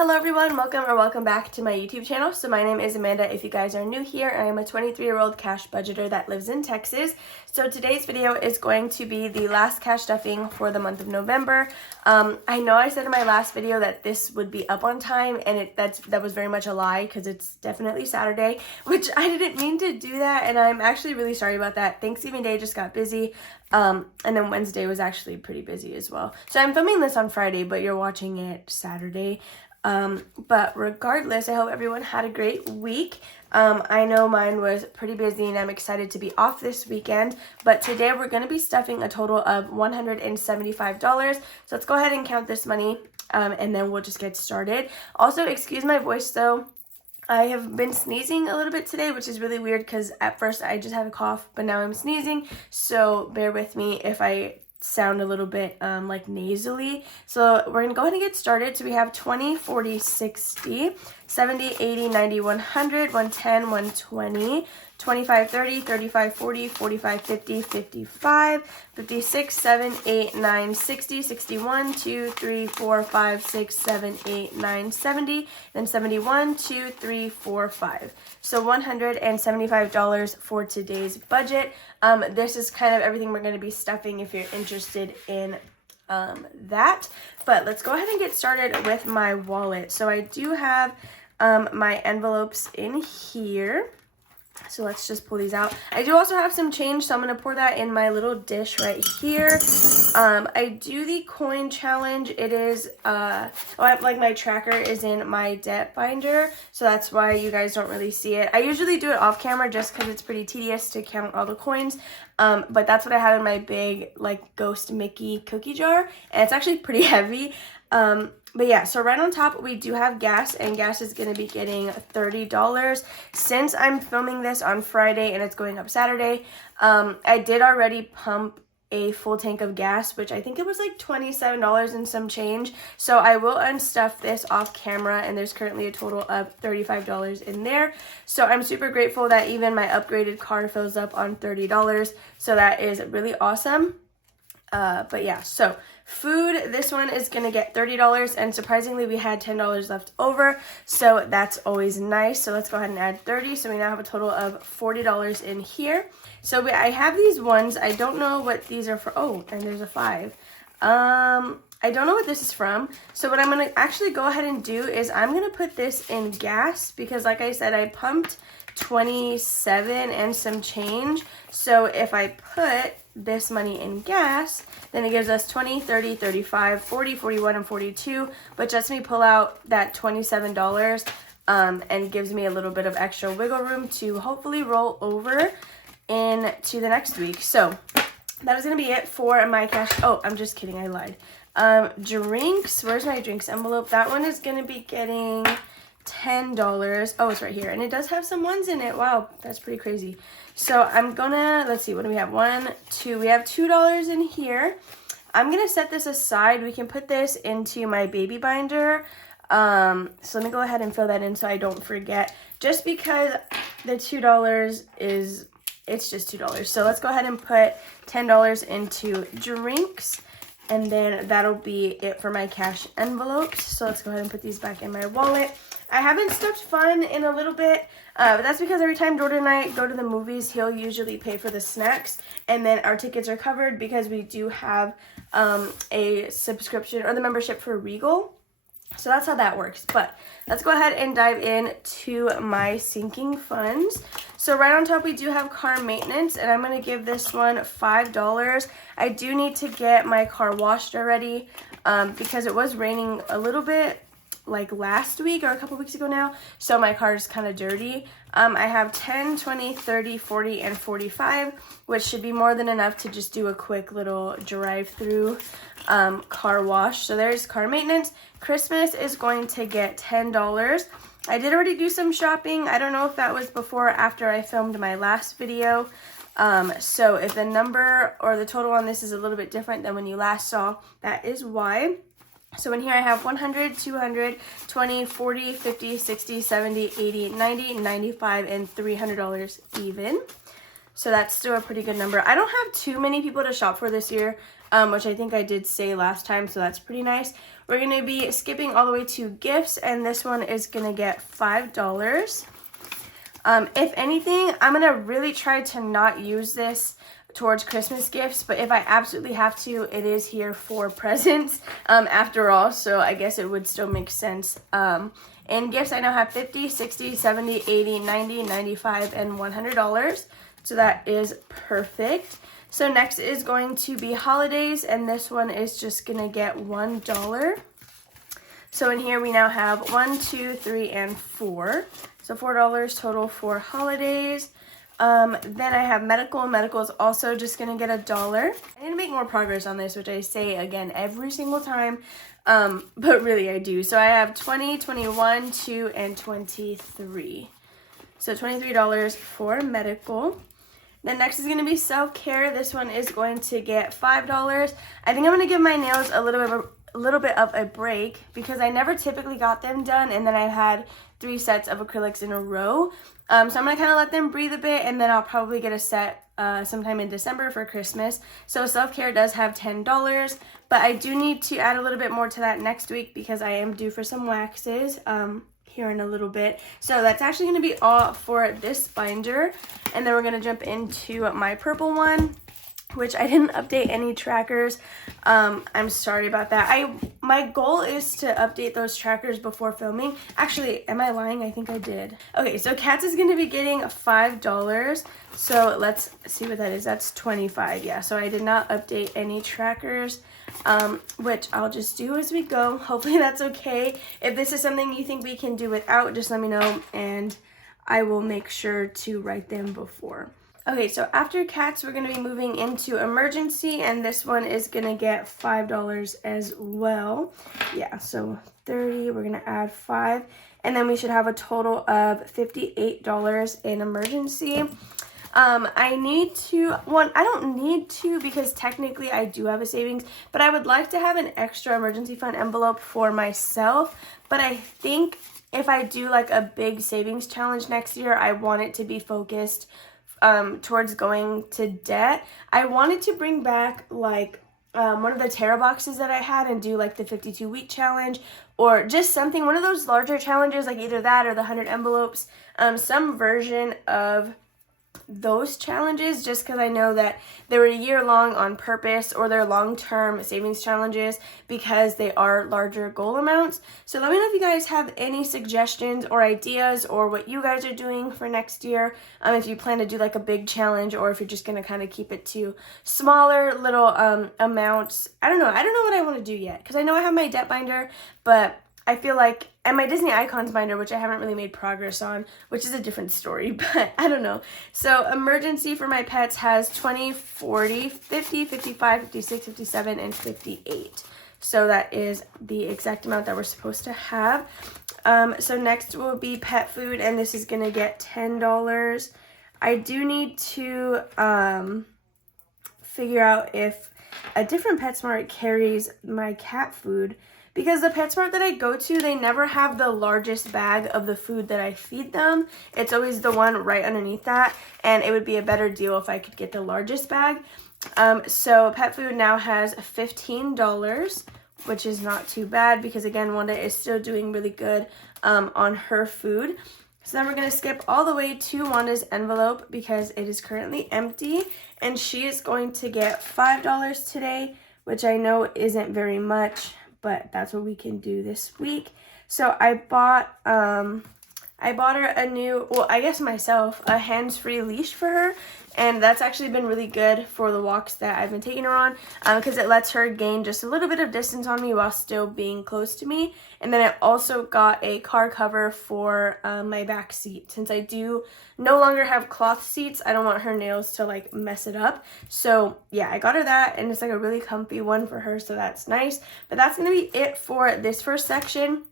Hello everyone, welcome back to my YouTube channel. So my name is Amanda. If you guys are new here, I am a 23-year-old cash budgeter that lives in Texas. So today's video is going to be the last cash stuffing for the month of November. I know I said in my last video that this would be up on time, and that was very much a lie because it's definitely Saturday, which I didn't mean to do that, and I'm actually really sorry about that. Thanksgiving Day just got busy. And then Wednesday was actually pretty busy as well. So I'm filming this on Friday, but you're watching it Saturday. But regardless, I hope everyone had a great week. I know mine was pretty busy and I'm excited to be off this weekend, but today we're going to be stuffing a total of $175. So let's go ahead and count this money, and then we'll just get started. Also, excuse my voice though. I have been sneezing a little bit today, which is really weird because at first I just had a cough, but now I'm sneezing. So bear with me if I sound a little bit like nasally. So we're gonna go ahead and get started. So we have 20, 40, 60, 70, 80, 90, 100, 110, 120, 25, 30, 35, 40, 45, 50, 55, 56, 7, 8, 9, 60, 61, 2, 3, 4, 5, 6, 7, 8, 9, 70, then 71, 2, 3, 4, 5. So $175 for today's budget. This is kind of everything we're going to be stuffing if you're interested in that. But let's go ahead and get started with my wallet. So I do have my envelopes in here. So let's just pull these out. I do also have some change, so I'm going to pour that in my little dish right here. I do the coin challenge. It is, like my tracker is in my debt binder, so that's why you guys don't really see it. I usually do it off camera just because it's pretty tedious to count all the coins. But that's what I have in my big, like, Ghost Mickey cookie jar, and it's actually pretty heavy. But yeah, so right on top, we do have gas, and gas is going to be getting $30. Since I'm filming this on Friday and it's going up Saturday, I did already pump a full tank of gas, which I think it was like $27 and some change. So I will unstuff this off camera, and there's currently a total of $35 in there. So I'm super grateful that even my upgraded car fills up on $30. So that is really awesome. But yeah, so food, this one is going to get $30, and surprisingly we had $10 left over, so that's always nice. So let's go ahead and add 30, so we now have a total of $40 in here. So I have these ones. I don't know what these are for. Oh, and there's a 5. I don't know what this is from. So what I'm going to actually go ahead and do is I'm going to put this in gas because, like I said, I pumped 27 and some change. So if I put this money in gas, then it gives us 20, 30, 35, 40, 41, and 42, but lets me pull out that $27 and gives me a little bit of extra wiggle room to hopefully roll over into the next week. So that is going to be it for my cash. Oh, I'm just kidding, I lied. Drinks, where's my drinks envelope? That one is going to be getting $10. Oh, it's right here, and it does have some ones in it. Wow, that's pretty crazy. So I'm gonna, let's see, what do we have? 1, 2, we have $2 in here. I'm gonna set this aside. We can put this into my baby binder. So let me go ahead and fill that in so I don't forget, just because the $2 is, it's just $2. So let's go ahead and put $10 into drinks, and then that'll be it for my cash envelopes. So let's go ahead and put these back in my wallet. I haven't stuffed fun in a little bit, but that's because every time Jordan and I go to the movies, he'll usually pay for the snacks, and then our tickets are covered because we do have a subscription or the membership for Regal. So that's how that works. But let's go ahead and dive in to my sinking funds. So right on top, we do have car maintenance, and I'm going to give this one $5. I do need to get my car washed already because it was raining a little bit like last week or a couple weeks ago now, so my car is kind of dirty. I have 10, 20, 30, 40, and 45, which should be more than enough to just do a quick little drive-through car wash. So there's car maintenance. Christmas is going to get $10. I did already do some shopping. I don't know if that was before or after I filmed my last video. So if the number or the total on this is a little bit different than when you last saw, that is why. So in here I have 100, 200, 20, 40, 50, 60, 70, 80, 90, 95, and $300 even. So that's still a pretty good number. I don't have too many people to shop for this year, which I think I did say last time, so that's pretty nice. We're going to be skipping all the way to gifts, and this one is going to get $5. If anything, I'm going to really try to not use this towards Christmas gifts, but if I absolutely have to, it is here for presents after all, so I guess it would still make sense. In gifts, I now have $50, $60, $70, $80, $90, $95, and $100, so that is perfect. So next is going to be holidays, and this one is just going to get $1. So in here we now have 1, 2, 3, and 4. So $4 total for holidays. Then I have medical. Medical is also just going to get $1. I need to make more progress on this, which I say again every single time, but really I do. So I have 20, 21, 2, and 23. So $23 for medical. Then next is going to be self-care. This one is going to get $5. I think I'm going to give my nails a little bit of a break because I never typically got them done, and then I've had 3 sets of acrylics in a row. So I'm going to kind of let them breathe a bit, and then I'll probably get a set sometime in December for Christmas. So self-care does have $10, but I do need to add a little bit more to that next week because I am due for some waxes here in a little bit. So that's actually going to be all for this binder, and then we're going to jump into my purple one, which I didn't update any trackers. I'm sorry about that. My goal is to update those trackers before filming. Actually, am I lying? I think I did. Okay, so Cats is going to be getting $5. So let's see what that is. That's 25. Yeah, so I did not update any trackers, which I'll just do as we go. Hopefully that's okay. If this is something you think we can do without, just let me know, and I will make sure to write them before. Okay, so after Cats, we're going to be moving into emergency, and this one is going to get $5 as well. Yeah, so 30, we're going to add 5, and then we should have a total of $58 in emergency. I don't need to because technically I do have a savings, but I would like to have an extra emergency fund envelope for myself, but I think if I do like a big savings challenge next year, I want it to be focused towards going to debt. I wanted to bring back like one of the tarot boxes that I had and do like the 52-week challenge, or just something, one of those larger challenges, like either that or the 100 envelopes, some version of those challenges, just because I know that they were a year long on purpose, or they're long-term savings challenges because they are larger goal amounts. So let me know if you guys have any suggestions or ideas, or what you guys are doing for next year, if you plan to do like a big challenge, or if you're just going to kind of keep it to smaller little amounts. I don't know what I want to do yet, because I know I have my debt binder, but I feel like, and my Disney Icons binder, which I haven't really made progress on, which is a different story, but I don't know. So emergency for my pets has 20, 40, 50, 55, 56, 57, and 58. So that is the exact amount that we're supposed to have. So next will be pet food, and this is going to get $10. I do need to figure out if a different PetSmart carries my cat food, because the PetSmart that I go to, they never have the largest bag of the food that I feed them. It's always the one right underneath that, and it would be a better deal if I could get the largest bag. So pet food now has $15, which is not too bad, because again, Wanda is still doing really good on her food. So then we're going to skip all the way to Wanda's envelope because it is currently empty, and she is going to get $5 today, which I know isn't very much, but that's what we can do this week. So I bought her a new, well, I guess myself, a hands-free leash for her, and that's actually been really good for the walks that I've been taking her on, because it lets her gain just a little bit of distance on me while still being close to me. And then I also got a car cover for my back seat. Since I do no longer have cloth seats, I don't want her nails to like mess it up. So yeah, I got her that, and it's like a really comfy one for her, so that's nice. But that's going to be it for this first section.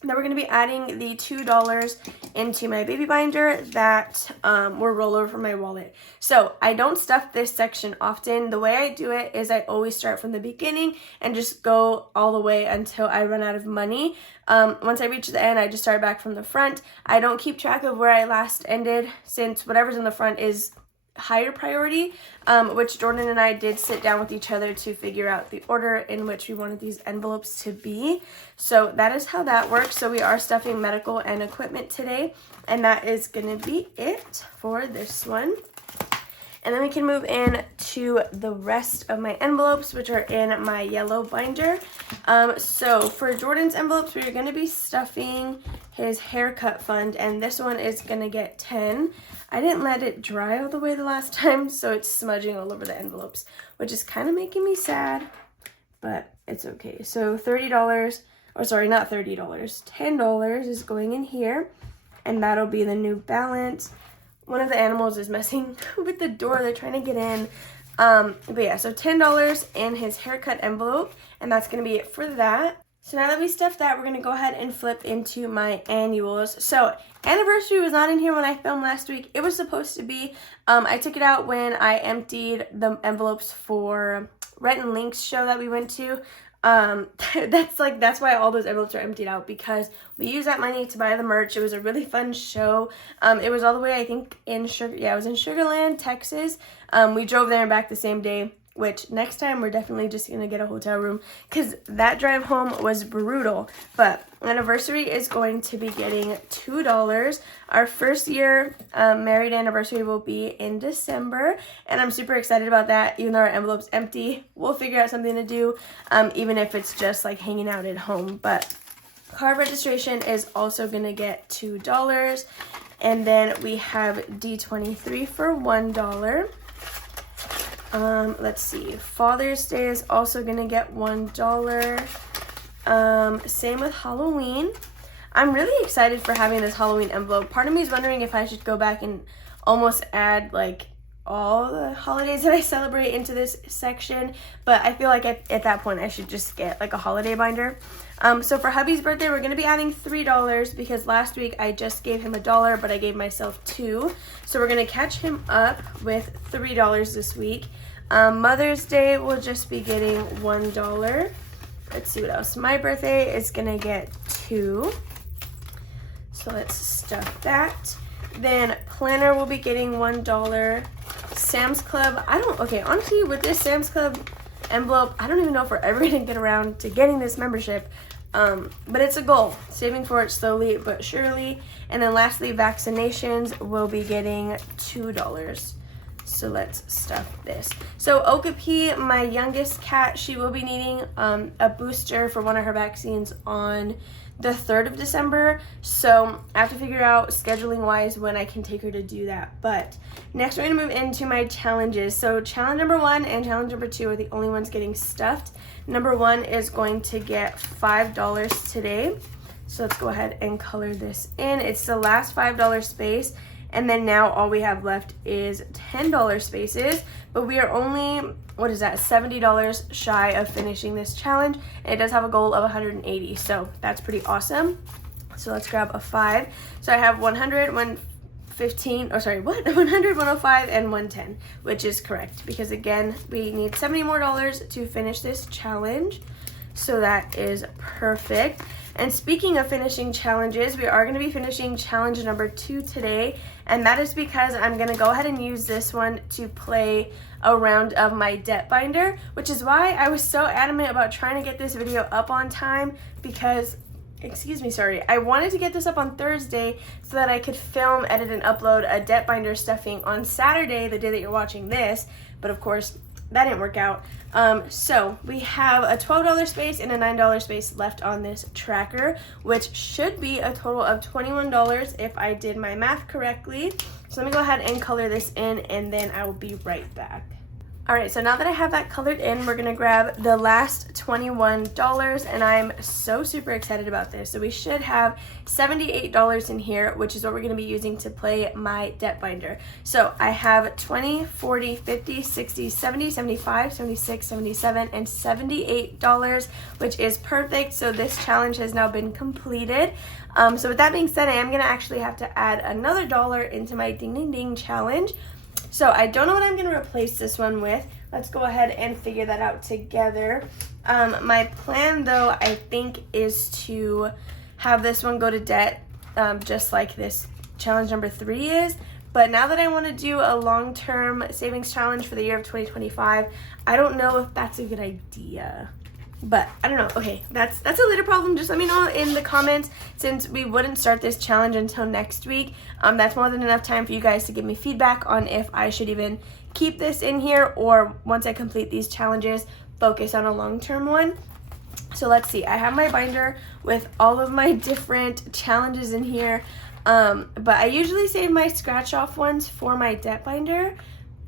Then we're going to be adding the $2 into my baby binder that will roll over from my wallet. So I don't stuff this section often. The way I do it is I always start from the beginning and just go all the way until I run out of money. Once I reach the end, I just start back from the front. I don't keep track of where I last ended, since whatever's in the front is higher priority, which Jordan and I did sit down with each other to figure out the order in which we wanted these envelopes to be. So that is how that works. So we are stuffing medical and equipment today, and that is going to be it for this one. And then we can move in to the rest of my envelopes, which are in my yellow binder. So for Jordan's envelopes, we're going to be stuffing his haircut fund, and this one is going to get 10. I didn't let it dry all the way the last time, so it's smudging all over the envelopes, which is kind of making me sad, but it's okay. So $30, or sorry, not $30, $10 is going in here, and that'll be the new balance. One of the animals is messing with the door. They're trying to get in. But yeah, so $10 in his haircut envelope, and that's going to be it for that. So now that we stuffed that, we're going to go ahead and flip into my annuals. So anniversary was not in here when I filmed last week. It was supposed to be. I took it out when I emptied the envelopes for Rhett and Link's show that we went to. That's why all those envelopes are emptied out, because we used that money to buy the merch. It was a really fun show. It was all the way, I think, it was in Sugar Land, Texas. We drove there and back the same day, which next time we're definitely just gonna get a hotel room, because that drive home was brutal. But anniversary is going to be getting $2. Our first year married anniversary will be in December, and I'm super excited about that. Even though our envelope's empty, we'll figure out something to do, even if it's just like hanging out at home. But car registration is also gonna get $2, and then we have D23 for $1. Let's see, Father's Day is also gonna get $1. Same with Halloween. I'm really excited for having this Halloween envelope. Part of me is wondering if I should go back and almost add like all the holidays that I celebrate into this section, but I feel like at that point I should just get like a holiday binder. So for hubby's birthday, we're gonna be adding $3, because last week I just gave him $1, but I gave myself $2. So we're gonna catch him up with $3 this week. Mother's Day will just be getting $1. Let's see what else. My birthday is gonna get $2. So let's stuff that. Then planner will be getting $1. Sam's Club, honestly, with this Sam's Club envelope, I don't even know if we're ever gonna get around to getting this membership. But it's a goal, saving for it slowly but surely. And then lastly, vaccinations will be getting $2. So let's stuff this. So Okapi, my youngest cat, she will be needing a booster for one of her vaccines on the 3rd of December. So I have to figure out scheduling wise when I can take her to do that. But next we're gonna move into my challenges. So challenge number 1 and challenge number 2 are the only ones getting stuffed. Number 1 is going to get $5 today. So let's go ahead and color this in. It's the last $5 space. And then now all we have left is $10 spaces, but we are only, $70 shy of finishing this challenge, and it does have a goal of 180, so that's pretty awesome. So let's grab a 5. So I have 100, 115, 100, 105, and 110, which is correct, because again, we need $70 more to finish this challenge. So that is perfect. And speaking of finishing challenges, we are going to be finishing challenge number 2 today, and that is because I'm going to go ahead and use this one to play a round of my debt binder, which is why I was so adamant about trying to get this video up on time, because I wanted to get this up on Thursday so that I could film, edit, and upload a debt binder stuffing on Saturday, the day that you're watching this, but of course that didn't work out. So we have a $12 space and a $9 space left on this tracker, which should be a total of $21 if I did my math correctly. So let me go ahead and color this in, and then I will be right back. Alright, so now that I have that colored in, we're going to grab the last $21, and I'm so super excited about this. So we should have $78 in here, which is what we're going to be using to play my debt binder. So I have 20, 40, 50, 60, 70, 75, 76, 77, and $78, which is perfect. So this challenge has now been completed. So with that being said, I am going to actually have to add another dollar into my ding ding ding challenge. So I don't know what I'm going to replace this one with. Let's go ahead and figure that out together. My plan, though, I think is to have this one go to debt, just like this challenge number 3 is. But now that I want to do a long-term savings challenge for the year of 2025, I don't know if that's a good idea. But I don't know. Okay, that's a later problem. Just let me know in the comments, since we wouldn't start this challenge until next week. That's more than enough time for you guys to give me feedback on if I should even keep this in here, or once I complete these challenges, focus on a long-term one. So let's see. I have my binder with all of my different challenges in here. But I usually save my scratch-off ones for my debt binder.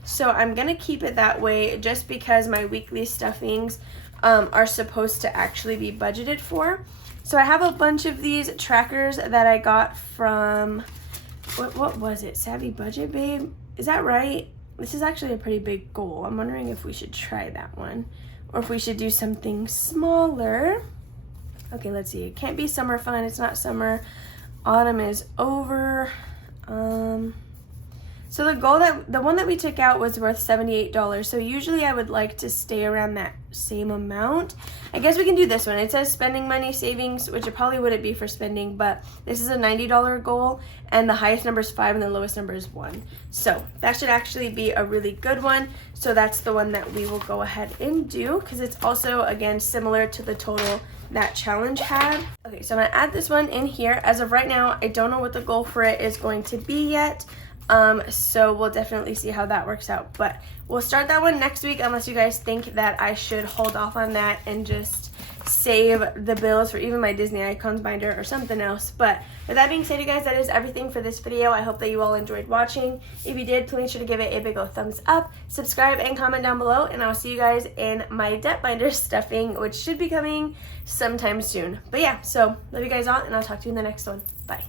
So I'm going to keep it that way just because my weekly stuffings are supposed to actually be budgeted for. So I have a bunch of these trackers that I got from, what was it? Savvy Budget Babe? Is that right? This is actually a pretty big goal. I'm wondering if we should try that one, or if we should do something smaller. Okay, let's see. It can't be summer fun. It's not summer. Autumn is over. So the one that we took out was worth $78. So usually I would like to stay around that same amount. I guess we can do this one. It says spending money savings, which it probably wouldn't be for spending, but this is a $90 goal, and the highest number is 5 and the lowest number is 1. So that should actually be a really good one. So that's the one that we will go ahead and do, because it's also, again, similar to the total that challenge had. Okay, so I'm gonna add this one in here. As of right now, I don't know what the goal for it is going to be yet. So we'll definitely see how that works out, but we'll start that one next week, unless you guys think that I should hold off on that and just save the bills for even my Disney Icons binder or something else. But with that being said, you guys, that is everything for this video. I hope that you all enjoyed watching. If you did, please make sure to give it a big old thumbs up, subscribe, and comment down below, and I'll see you guys in my debt binder stuffing, which should be coming sometime soon. But yeah, so love you guys all, and I'll talk to you in the next one. Bye.